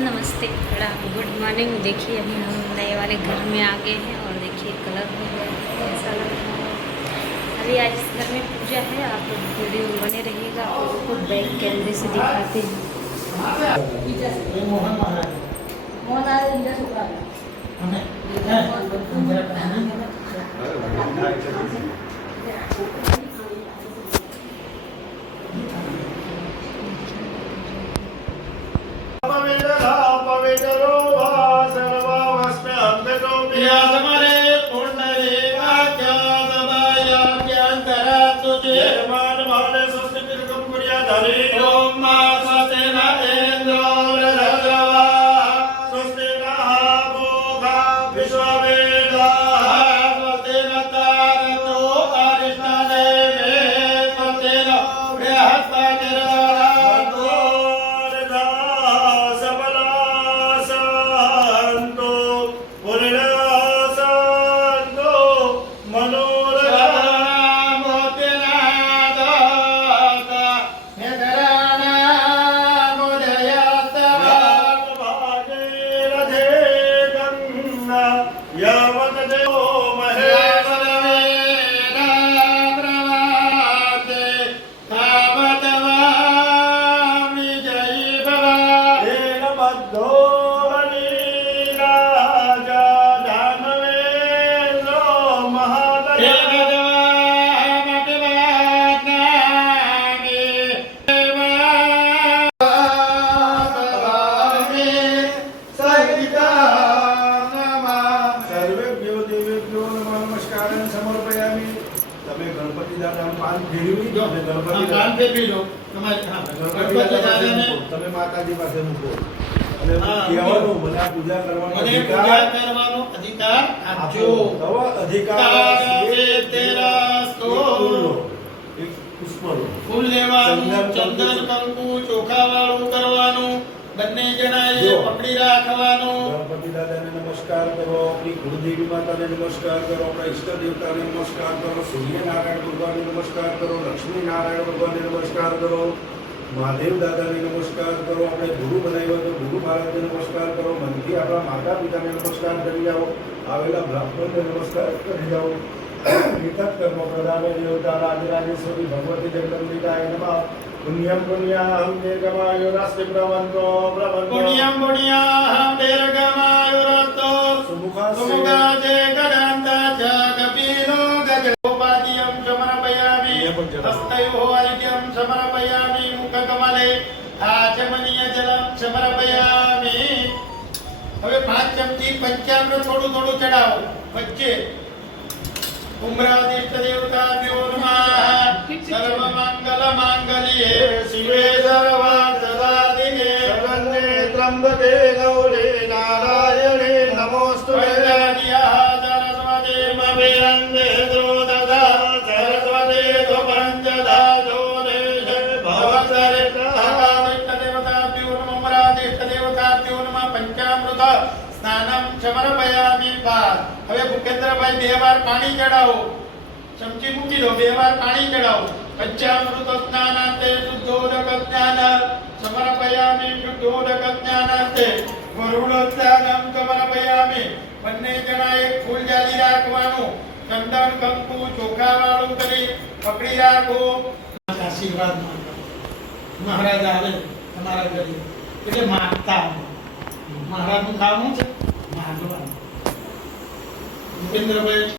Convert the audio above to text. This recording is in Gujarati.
नमस्ते, प्रणाम, गुड मॉर्निंग। देखिए अभी हम नए वाले घर में आ गए हैं और देखिए कलर हो गया है, कैसा लग रहा है। अभी आज इस घर में पूजा है, आप लोग वीडियो में बने रहिएगा। आपको बैक कैमरे से दिखाते हैं। માતાજી પાસે મૂકો અને કહેવાનું મને આ પૂજા કરવાનો અધિકાર આપજો. તવ અધિકાર છે તેરા સ્તોલો એક પુષ્પનો ફૂલ લેવાનું, ચંદન કંકુ ચોખા વાળું કરવાનું, બંને જણાએ પકડી રાખવાનું. ગણપતિ દાદાને નમસ્કાર કરો, આપણી કુળદેવી માતાને નમસ્કાર કરો, આપણા ઈષ્ટ દેવતાને નમસ્કાર કરો, સૂર્યનારાયણ ભગવાનને નમસ્કાર કરો, લક્ષ્મી નારાયણ ભગવાનને નમસ્કાર કરો, મહાદેવ દાદાને નમસ્કાર કરો, આપણે ગુરુ બનાવ્યો તો ગુરુ મહારાજને નમસ્કાર કરો, મનથી આપણા માતા પિતાને નમસ્કાર કરી જાઓ, આવેલા બ્રાહ્મણને નમસ્કાર કરી જાઓ. વિતત કર્મ પ્રદાન દેવતા રાજરાજેશ્વરી ભગવતી જગદંબિકાય નમઃ. પુણ્યમ પુણ્યાહમ દીર્ઘમાયુ રાષ્ટ્ર પ્રવંતો પ્રવંતો પુણ્યમ પુણ્યાહમ દીર્ઘમાયુરસ્તો સુમુખાજે ગદાંતા ચ કપિલો ગજોપાદિયમ સમર્પયામિ હસ્તયો અર્ઘ્યમ સમર્પયામિ મુખકમલે આચમનીય જલમ સમર્પયામિ. હવે 5 ચમચી પંચામૃત થોડું થોડું ચડાવો વચ્ચે. ઉમ્રાદિષ્ટ દેવતાભ્યો નમઃ. સર્વ મંગલ માંગલ્યે શિવે સર્વાર્થ સાધિકે શરણ્યે ત્રંબકે ગૌરી નારાયણે નમોસ્તુતે. સરસ્વતે મભિરંગે દ્રોદધા સરસ્વતે ધોપંચદાજોરે ભવતરે પ્રહાદિષ્ટ દેવતાભ્યો નમઃ. ઉમ્રાદિષ્ટ દેવતાભ્યો નમઃ. પંચામૃત સ્નાનમ સમર્પયામિ. બાદ હવે ભૂપેન્દ્રભાઈ 2 વાર પાણી ચડાવો. ચમચી મૂકી દો, 2 વાર પાણી ચડાવો. પંચામૃત સ્નાનાંતે શુદ્ધોદક સ્નાન સમર્પયામિ. શુદ્ધોદક સ્નાનાંતે ગરુડ સ્નાનમ સમર્પયામિ. બંને જણાએ ફૂલ જાળી રાખવાનું, ચંદન કંકુ ચોખા વાળું કરી પકડી રાખો. આશીર્વાદ મહારાજ આવે તમારા ઘરે એટલે માગતા મહારાજનું કામ છે માગવાનું. ભૂપેન્દ્રભાઈ